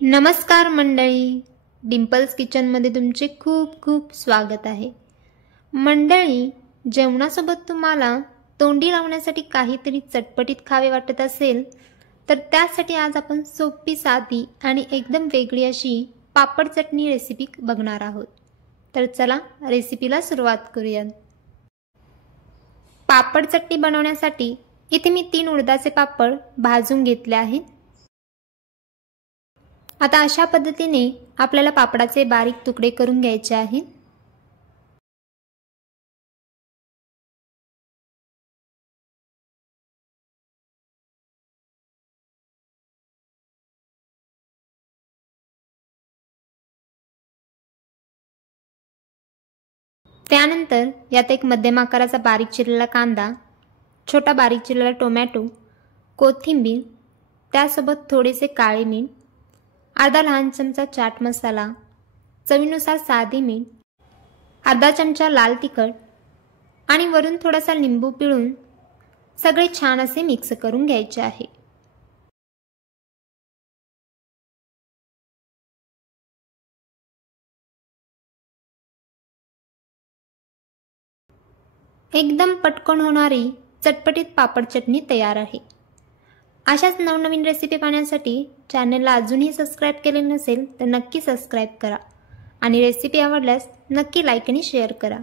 नमस्कार मंडळी, डिम्पल्स किचनमध्ये तुमचे खूप खूप स्वागत आहे। मंडळी, जेवणासोबत तुम्हाला तोंडी लावण्यासाठी काहीतरी चटपटीत खावे वाटत असेल तर त्यासाठी आज आपण सोपी, साधी आणि एकदम वेगळी अशी पापड चटणी रेसिपी बघणार आहोत। तर चला रेसिपीला सुरुवात करूयात। पापड चटणी बनवण्यासाठी इथे मी 3 उडदाचे पापड भाजून घेतले आहेत। आता अशा पद्धतीने आपल्याला पापडाचे बारीक तुकडे करून घ्यायचे आहेत। त्यानंतर यात एक मध्यम आकाराचा बारीक चिरलेला कांदा, छोटा बारीक चिरलेला टोमॅटो, कोथिंबीर, त्यासोबत थोडेसे काळे मीठ, अर्धा लहान चमचा चाट मसाला, चवीनुसार साधे मीठ, अर्धा चमचा लाल तिखट आणि वरून थोडासा लिंबू पिळून सगळे छान असे मिक्स करून घ्यायचे आहे। एकदम पटकन होणारी चटपटीत पापड चटणी तयार आहे। अशाच नवनवीन रेसिपी पाहण्यासाठी चॅनलला अजूनही सबस्क्राइब केले नसेल तर नक्की सबस्क्राइब करा आणि रेसिपी आवडल्यास नक्की लाईक आणि शेअर करा।